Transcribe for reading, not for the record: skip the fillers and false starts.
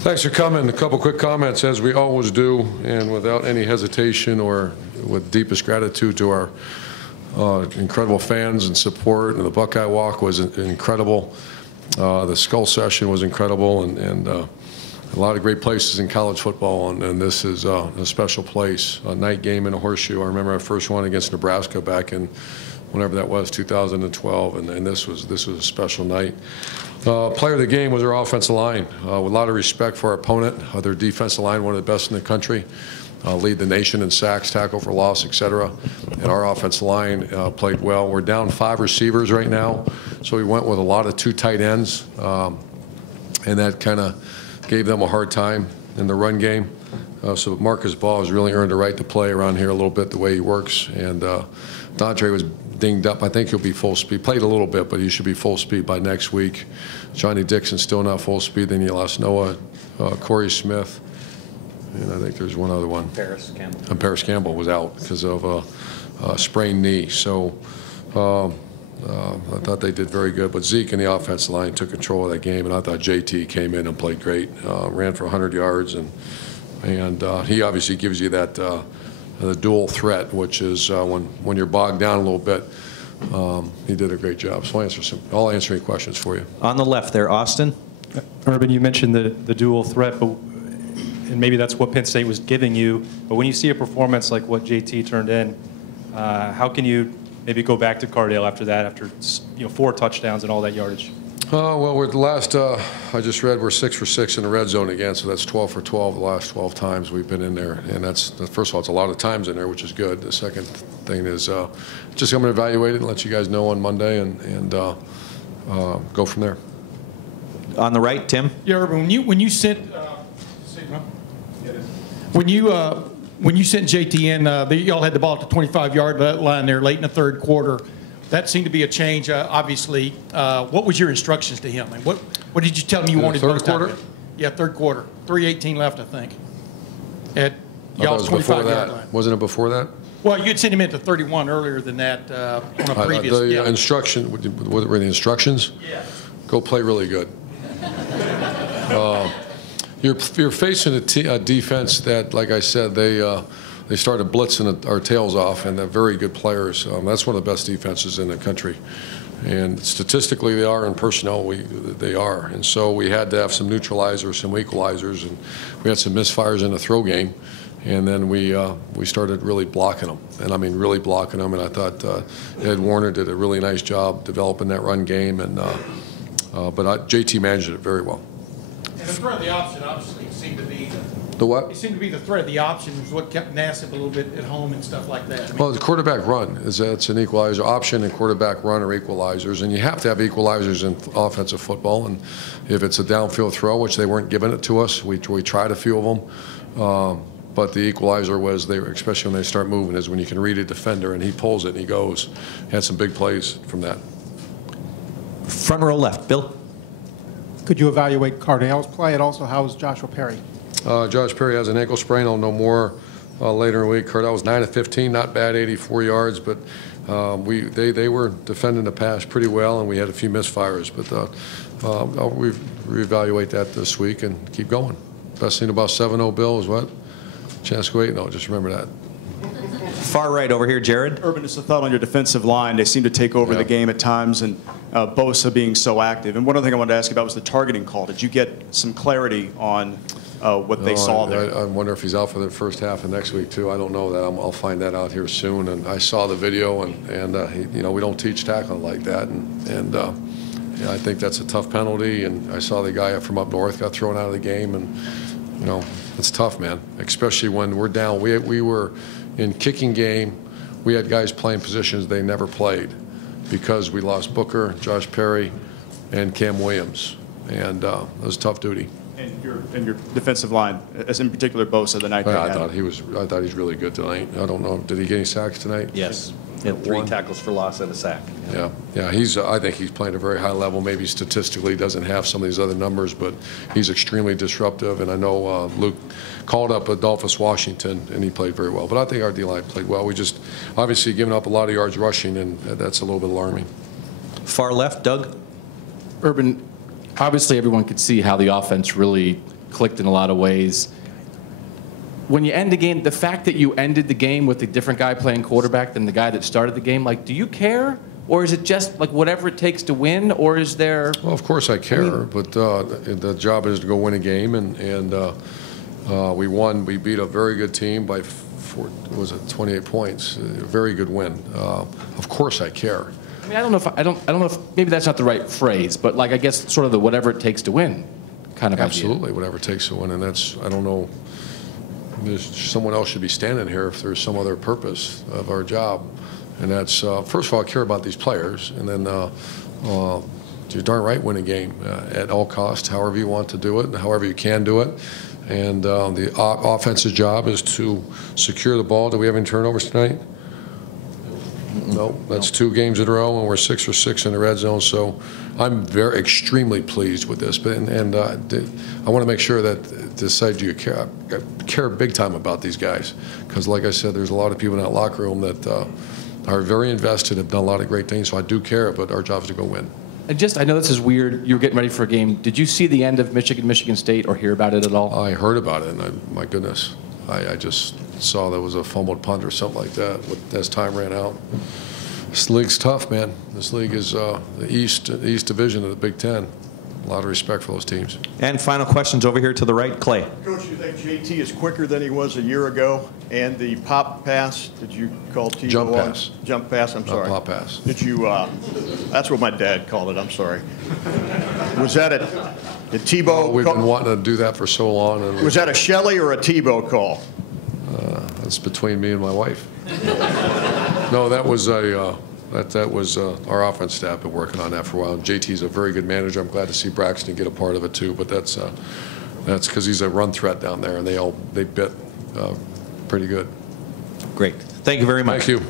Thanks for coming. A couple quick comments, as we always do, and without any hesitation or with deepest gratitude to our incredible fans and support. And the Buckeye Walk was incredible. The Skull Session was incredible, and a lot of great places in college football, and this is a special place. A night game in a horseshoe. I remember our first one against Nebraska back in whenever that was, 2012, and this was a special night. Player of the game was our offensive line. With a lot of respect for our opponent. Their defensive line, one of the best in the country. Lead the nation in sacks, tackle for loss, etc. And our offensive line played well. We're down 5 receivers right now, so we went with a lot of 2 tight ends, and that kind of gave them a hard time in the run game. So Marcus Ball has really earned a right to play around here a little bit the way he works. And Dontre was dinged up. I think he'll be full speed. Played a little bit, but he should be full speed by next week. Johnny Dixon still not full speed. Then you lost Noah, Corey Smith, and I think there's one other one. Paris Campbell. And Paris Campbell was out because of a sprained knee. So I thought they did very good. But Zeke and the offensive line took control of that game, and I thought JT came in and played great. Ran for 100 yards, and he obviously gives you that the dual threat, which is when you're bogged down a little bit. He did a great job. So I'll answer any questions for you. On the left there, Austin. Urban, you mentioned the dual threat, and maybe that's what Penn State was giving you. But when you see a performance like what JT turned in, how can you maybe go back to Cardale after that, after 4 touchdowns and all that yardage? Well, we're the last, I just read we're 6 for 6 in the red zone again, so that's 12 for 12 the last 12 times we've been in there. And that's, first of all, it's a lot of times in there, which is good. The second thing is just I'm going to evaluate it and let you guys know on Monday and go from there. On the right, Tim. Yeah, Urban, when you sent JT in, y'all had the ball at the 25-yard line there late in the third quarter. That seemed to be a change, obviously. What was your instructions to him? And what did you tell him you wanted third quarter? Yeah, third quarter. 3:18 left, I think. At y'all's 25-yard line. Wasn't it before that? Well, you had sent him into 31 earlier than that on a previous. Instruction, what were the instructions? Yeah. Go play really good. You're facing a defense that, like I said, they started blitzing our tails off, and they're very good players. That's one of the best defenses in the country. And statistically, they are. In personnel, they are. And so we had to have some neutralizers, some equalizers, and we had some misfires in the throw game. And then we started really blocking them, and I mean really blocking them. And I thought Ed Warner did a really nice job developing that run game, and but JT managed it very well. And the threat of the option obviously seemed to be the what? It seemed to be the threat of the option was what kept Nassib a little bit at home and stuff like that. Well, the quarterback run that's an equalizer. Option and quarterback run are equalizers, and you have to have equalizers in offensive football. And if it's a downfield throw, which they weren't giving it to us, we tried a few of them. But the equalizer was, especially when they start moving, is when you can read a defender and he pulls it and he goes. Had some big plays from that. Front row left, Bill. Could you evaluate Cardale's play, and also how was Joshua Perry? Josh Perry has an ankle sprain. I'll know more later in the week. Cardale was 9 of 15, not bad, 84 yards, but they were defending the pass pretty well, and we had a few misfires. But I'll reevaluate that this week and keep going. Best thing about 7-0, Bill, is what? Chance to go 8-0. Just remember that. Far right over here, Jared. Urban, just a thought on your defensive line. They seem to take over the game at times, and Bosa being so active. And one other thing I wanted to ask you about was the targeting call. Did you get some clarity on what they saw there? I wonder if he's out for the first half of next week too. I don't know that. I'll find that out here soon. And I saw the video, and we don't teach tackling like that, and I think that's a tough penalty. And I saw the guy from up north got thrown out of the game, and it's tough, man. Especially when we're down. We were in kicking game. We had guys playing positions they never played because we lost Booker, Josh Perry, and Cam Williams, and it was tough duty. And your defensive line, as in particular Bosa, the night they had. I thought he's really good tonight. I don't know. Did he get any sacks tonight? Yes. He had 3 tackles for loss and a sack. Yeah. I think he's playing at a very high level. Maybe statistically doesn't have some of these other numbers, but he's extremely disruptive. And I know Luke called up Adolphus Washington, and he played very well. But I think our D-line played well. We just obviously giving up a lot of yards rushing, and that's a little bit alarming. Far left, Doug. Urban, obviously everyone could see how the offense really clicked in a lot of ways. When you end the game, the fact that you ended the game with a different guy playing quarterback than the guy that started the game, like, do you care? Or is it just like whatever it takes to win? Or is there... Well, of course I care, but the job is to go win a game, and we won. We beat a very good team by 28 points. A very good win. Of course I care. I mean, I don't know if maybe that's not the right phrase, but like I guess sort of the whatever it takes to win kind of Absolutely, idea. whatever it takes to win, and that's, I don't know, someone else should be standing here if there's some other purpose of our job, and that's, first of all, I care about these players, and then you're darn right win a game at all costs, however you want to do it, and however you can do it, and the offensive job is to secure the ball. Do we have any turnovers tonight? No, that's 2 games in a row, and we're 6 for 6 in the red zone. So I'm extremely pleased with this. But I want to make sure that decide you care big time about these guys, because like I said, there's a lot of people in that locker room that are very invested, have done a lot of great things. So I do care, but our job is to go win. And I know this is weird. You were getting ready for a game. Did you see the end of Michigan State or hear about it at all? I heard about it, and my goodness, I just saw there was a fumbled punt or something like that as time ran out. This league's tough, man. This league is the East Division of the Big Ten. A lot of respect for those teams. And final questions over here to the right, Clay. Coach, you think JT is quicker than he was a year ago? And the pop pass, did you call Tebow? Jump pass. Jump pass, I'm sorry. Pop pass. Did you, that's what my dad called it, I'm sorry. Was that did Tebow We've call, been wanting to do that for so long. And was that a Shelley or a Tebow call? that's between me and my wife. No, that was our offense staff been working on that for a while. JT's a very good manager. I'm glad to see Braxton get a part of it too. But that's because he's a run threat down there, and they bit pretty good. Great. Thank you very much. Thank you.